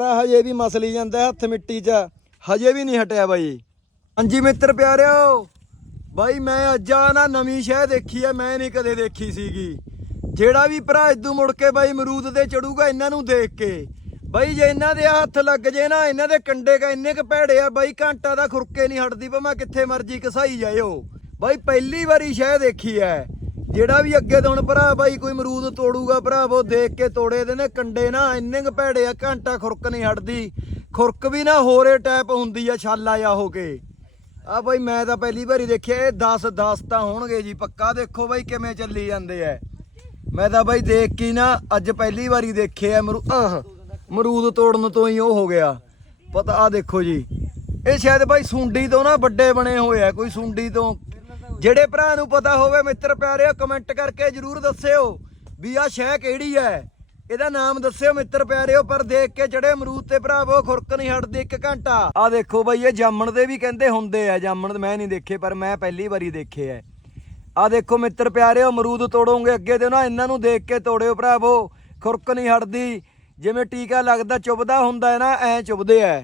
ਪਰ ਹਜੇ ਵੀ ਮਸਲੀ ਜਾਂਦਾ ਹੱਥ ਮਿੱਟੀ 'ਚ। ਹਜੇ ਵੀ ਨਹੀਂ ਹਟਿਆ ਬਾਈ। ਹਾਂਜੀ ਮਿੱਤਰ ਪਿਆਰਿਓ, ਬਾਈ ਮੈਂ ਅੱਜ ਆ ਨਾ ਨਵੀਂ ਸ਼ਹਿ ਦੇਖੀ ਆ, ਮੈਂ ਨਹੀਂ ਕਦੇ ਦੇਖੀ ਸੀਗੀ। ਜਿਹੜਾ ਵੀ ਭਰਾ ਇਦੋਂ ਮੁੜ ਕੇ ਬਾਈ ਮਰੂਦ ਤੇ ਚੜੂਗਾ, ਇਹਨਾਂ ਨੂੰ ਦੇਖ ਕੇ। ਬਾਈ ਜੇ ਇਹਨਾਂ ਦੇ ਹੱਥ ਲੱਗ ਜੇ ਨਾ, ਇਹਨਾਂ ਦੇ ਕੰਡੇ ਕਾ ਇੰਨੇ ਕ ਭੈੜੇ ਆ, ਬਾਈ ਘੰਟਾ ਦਾ ਖੁਰਕੇ ਨਹੀਂ ਹਟਦੀ, ਭਾਵੇਂ ਕਿੱਥੇ ਮਰਜ਼ੀ ਕਸਾਈ ਜਾਇਓ। ਬਾਈ ਪਹਿਲੀ ਵਾਰੀ ਸ਼ਹਿ ਦੇਖੀ ਐ ਜਿਹੜਾ ਵੀ ਅੱਗੇ ਤੋਂ ਭਰਾ ਬਾਈ ਕੋਈ ਅਮਰੂਦ ਤੋੜੂਗਾ ਭਰਾਵੋ ਦੇਖ ਕੇ ਤੋੜੇ ਦੇ ਨੇ, ਕੰਡੇ ਨਾ ਇੰਨੇ ਕ ਭੈੜੇ ਆ, ਘੰਟਾ ਖੁਰਕ ਨਹੀਂ ਹਟਦੀ। ਖੁਰਕ ਵੀ ਨਾ ਹੋਰੇ ਟਾਈਪ ਹੁੰਦੀ ਆ, ਛਾਲਾ ਜਾ ਹੋ ਕੇ। ਆ ਬਾਈ ਮੈਂ ਤਾਂ ਪਹਿਲੀ ਵਾਰੀ ਦੇਖਿਆ, ਇਹ 10 10 ਤਾਂ ਹੋਣਗੇ ਜੀ, ਪੱਕਾ ਦੇਖੋ ਬਾਈ ਕਿਵੇਂ ਚੱਲੀ ਜਾਂਦੇ ਐ ਮੈਂ ਤਾਂ ਬਾਈ ਦੇਖ ਕੇ ਨਾ ਅੱਜ ਪਹਿਲੀ ਵਾਰੀ ਦੇਖੇ ਆ ਮਰੂ ਆਹ ਮਰੂਦ ਤੋੜਨ ਤੋਂ ਹੀ ਉਹ ਹੋ ਗਿਆ। ਪਤਾ ਆ ਦੇਖੋ ਜੀ। ਇਹ ਸ਼ਾਇਦ ਬਾਈ ਸੁੰਡੀ ਤੋਂ ਨਾ ਵੱਡੇ ਬਣੇ ਹੋਏ ਆ, ਕੋਈ ਸੁੰਡੀ ਤੋਂ ਜਿਹੜੇ ਭਰਾ ਨੂੰ ਪਤਾ ਹੋਵੇ ਮਿੱਤਰ ਪਿਆਰਿਓ ਕਮੈਂਟ ਕਰਕੇ ਜਰੂਰ ਦੱਸਿਓ ਵੀ ਆ ਸ਼ੈ ਕਿਹੜੀ ਹੈ? ਇਹਦਾ ਨਾਮ ਦੱਸਿਓ ਮਿੱਤਰ ਪਿਆਰਿਓ, ਪਰ ਦੇਖ ਕੇ ਜਿਹੜੇ ਅਮਰੂਦ ਤੇ ਭਰਾਵੋ ਖੁਰਕ ਨਹੀਂ ਹਟਦੀ ਇੱਕ ਘੰਟਾ। ਆ ਦੇਖੋ ਬਾਈ, ਇਹ ਜਾਮਣ ਦੇ ਵੀ ਕਹਿੰਦੇ ਹੁੰਦੇ ਆ, ਜਾਮਣ ਮੈਂ ਨਹੀਂ ਦੇਖੇ, ਪਰ ਮੈਂ ਪਹਿਲੀ ਵਾਰੀ ਦੇਖੇ ਐ ਆ ਦੇਖੋ ਮਿੱਤਰ ਪਿਆਰਿਓ, ਅਮਰੂਦ ਤੋੜੋਗੇ ਅੱਗੇ ਤੇ ਨਾ ਇਹਨਾਂ ਨੂੰ ਦੇਖ ਕੇ ਤੋੜਿਓ ਭਰਾਵੋ ਖੁਰਕ ਨਹੀਂ ਹਟਦੀ। ਜਿਵੇਂ ਟੀਕਾ ਲੱਗਦਾ ਚੁਬਦਾ ਹੁੰਦਾ ਹੈ ਨਾ, ਐ ਚੁਬਦੇ ਐ